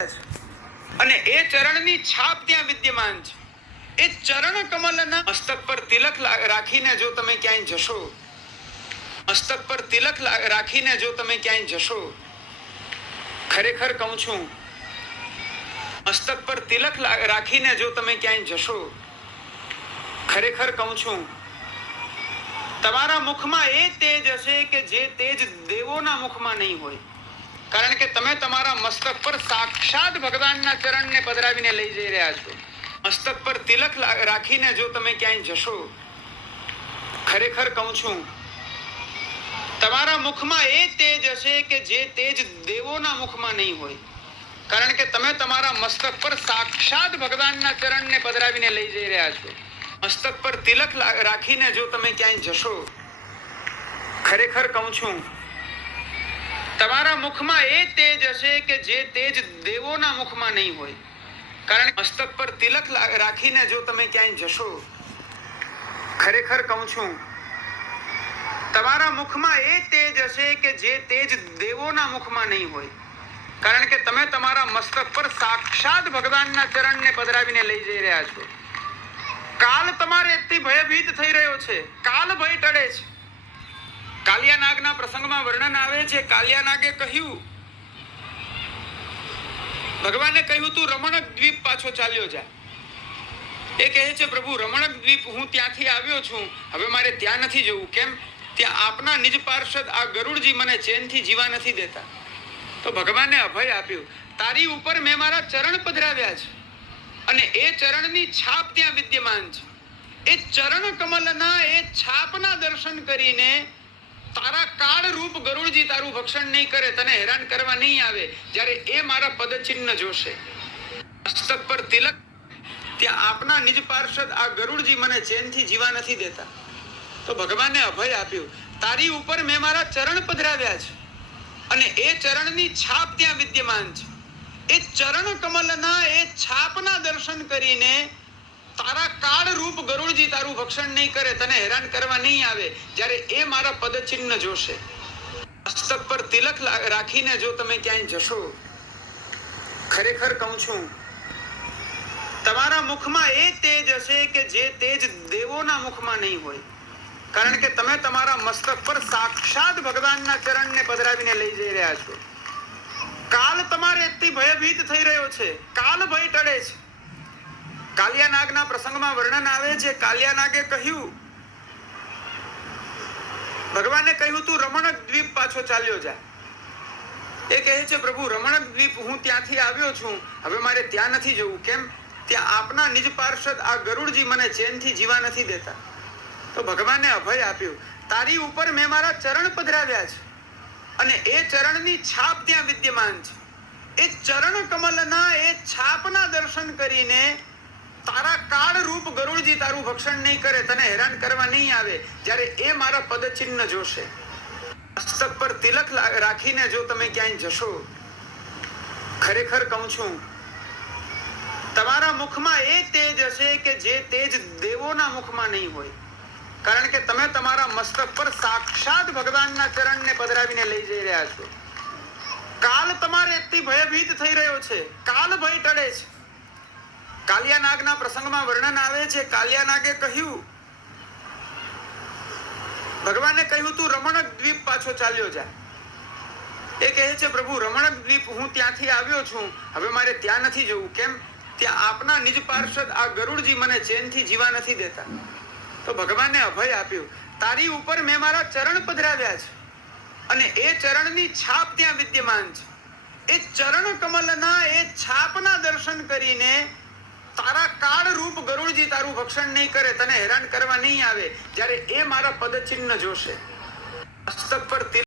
અને એ ચરણની છાપ ત્યાં વિદ્યમાન છે. એ ચરણ કમલના મસ્તક પર તિલક રાખીને જો તમે ક્યાંય જશો, મસ્તક પર તિલક રાખીને જો તમે ક્યાંય જશો, ખરેખર કહું છું, મસ્તક પર તિલક રાખીને જો તમે ક્યાંય જશો, ખરેખર કહું છું, તમારા મુખમાં એ તેજ હશે કે જે તેજ દેવોના મુખમાં નહીં હોય. કારણ કે તમે તમારા મસ્તક પર સાક્ષાત ભગવાનના ચરણને પધરાવીને લઈ જઈ રહ્યા છો. મસ્તક પર તિલક રાખીને જો તમે ક્યાંય જશો, ખરેખર કહું છું, તમારા મુખમાં એ તેજ હશે કે જે તેજ દેવોના મુખમાં નહીં હોય. કારણ કે તમે તમારા મસ્તક પર સાક્ષાત ભગવાનના ચરણને પધરાવીને લઈ જઈ રહ્યા છો. મસ્તક પર તિલક રાખીને જો તમે ક્યાંય જશો, ખરેખર કહું છું, તમારા મુખમાં એ તેજ હશે કે જે તેજ દેવોના મુખમાં નહીં હોય. કારણ કે મસ્તક પર તિલક રાખીને જો તમે ક્યાંય જશો, ખરેખર કહું છું, તમારા મુખમાં એ તેજ હશે કે જે તેજ દેવોના મુખમાં નહીં હોય. કારણ કે તમે તમારા મસ્તક પર સાક્ષાત ભગવાનના ચરણને પધરાવીને લઈ જઈ રહ્યા છો. કાલ તમારે એટલી ભયભીત થઈ રહ્યો છે, કાલ ભય ટળે છે. કાલિયા નાગના પ્રસંગમાં વર્ણન આવે છે. કાલિયા નાગે કહ્યું, ભગવાને કહ્યું, તું રમણક દ્વીપ પાછો ચાલ્યો જા. એ કહે છે, પ્રભુ રમણક દ્વીપ હું ત્યાંથી આવ્યો છું, હવે મારે ત્યાં નથી જવું. કેમ? ત્યાં આપના નિજ પાર્ષદ આ ગરુડજી મને ચેનથી જીવા નથી દેતા. તો ભગવાને અભય આપ્યું, તારી ઉપર મેં મારા ચરણ પધરાવ્યા છે અને એ ચરણની છાપ ત્યાં વિદ્યમાન છે. એ ચરણ કમલના એ છાપના દર્શન કરીને તારા કાળ રૂપ ગરુડજી તારું ભક્ષણ નહીં કરે, તને હેરાન કરવા નહીં આવે. જ્યારે એ મારા પદચિહ્ન જોશે, મસ્તક પર તિલક, ત્યાં આપના નિજ પાર્ષદ આ ગરુડજી મને ચેનથી જીવા નથી દેતા. તો ભગવાને અભય આપ્યું, તારી ઉપર મેં મારા ચરણ પધરાવ્યા છે અને એ ચરણની છાપ ત્યાં વિદ્યમાન છે. એ ચરણ કમલના એ છાપના દર્શન કરીને તારા કાળ રૂપ ગરુડજી તારું ભક્ષણ નહીં કરે, તને હેરાન કરવા નહીં આવે. જ્યારે એ મારા પદચિહ્ન જોશે, મસ્તક પર તિલક રાખીને જો તમે ક્યાંય જશો, ખરેખર કહું છું, તમારા મુખમાં એ તેજ હશે કે જે તેજ દેવોના મુખમાં નહીં હોય. કારણ કે તમે તમારા મસ્તક પર સાક્ષાત ભગવાનના ચરણને પધરાવીને લઈ જઈ રહ્યા છો. કાલ તમારે એટલી ભયભીત થઈ રહ્યો છે, કાલ ભય ટળે છે. કાલિયા નાગના પ્રસંગમાં વર્ણન આવે છે. કાલિયા નાગે કહ્યું, ભગવાને કહ્યું, તું રમણક દ્વીપ પાછો ચાલ્યો જા. એ કહે છે, પ્રભુ રમણક દ્વીપ હું ત્યાંથી આવ્યો છું, હવે મારે ત્યાં નથી જવું. કેમ? ત્યાં આપના નિજ પાર્ષદ આ ગરુડજી મને ચેનથી જીવા નથી દેતા. તો ભગવાને અભય આપ્યું, તારી ઉપર મેં મારા ચરણ પધરાવ્યા છે અને એ ચરણની છાપ ત્યાં વિદ્યમાન છે. એ ચરણ કમલના એ છાપના દર્શન કરીને તારા કાળ રૂપ ગરુડજી તારું ભક્ષણ નહીં કરે, તને હેરાન કરવા નહીં આવે. જ્યારે એ મારા પદચિહ્ન જોશે, મસ્તક પર તિલક રાખીને જો તમે ક્યાંય જશો, ખરેખર કહું છું, તમારા મુખમાં એ તેજ હશે કે જે તેજ દેવોના મુખમાં નહીં હોય. કારણ કે તમે તમારા મસ્તક પર સાક્ષાત ભગવાનના ચરણને પધરાવીને લઈ જઈ રહ્યા છો. કાલ તમારે એટલી ભયભીત થઈ રહ્યો છે, કાલ ભય ટળે છે. કાલિયા નાગના પ્રસંગમાં વર્ણન આવે છે. કાલિયા નાગે કહ્યું, ભગવાને કહ્યું, તું રમણક દ્વીપ પાછો ચાલ્યો જા. એ કહે છે, પ્રભુ રમણક દ્વીપ હું ત્યાંથી આવ્યો છું, હવે મારે ત્યાં નથી જવું. કેમ? ત્યાં આપના નિજ પાર્ષદ આ ગરુડજી મને ચેનથી જીવા નથી દેતા. તો ભગવાને અભય આપ્યું, તારી ઉપર મેં મારા ચરણ પધરાવ્યા છે અને એ ચરણની છાપ ત્યાં વિદ્યમાન છે. એ ચરણ કમલના એ છાપના દર્શન કરીને તારા કાળ રૂપ ગરુડજી તારું ભક્ષણ નહીં કરે, તને હેરાન કરવા નહીં આવે. જ્યારે એ મારા પદચિહ્ન જોશે, મસ્તક પર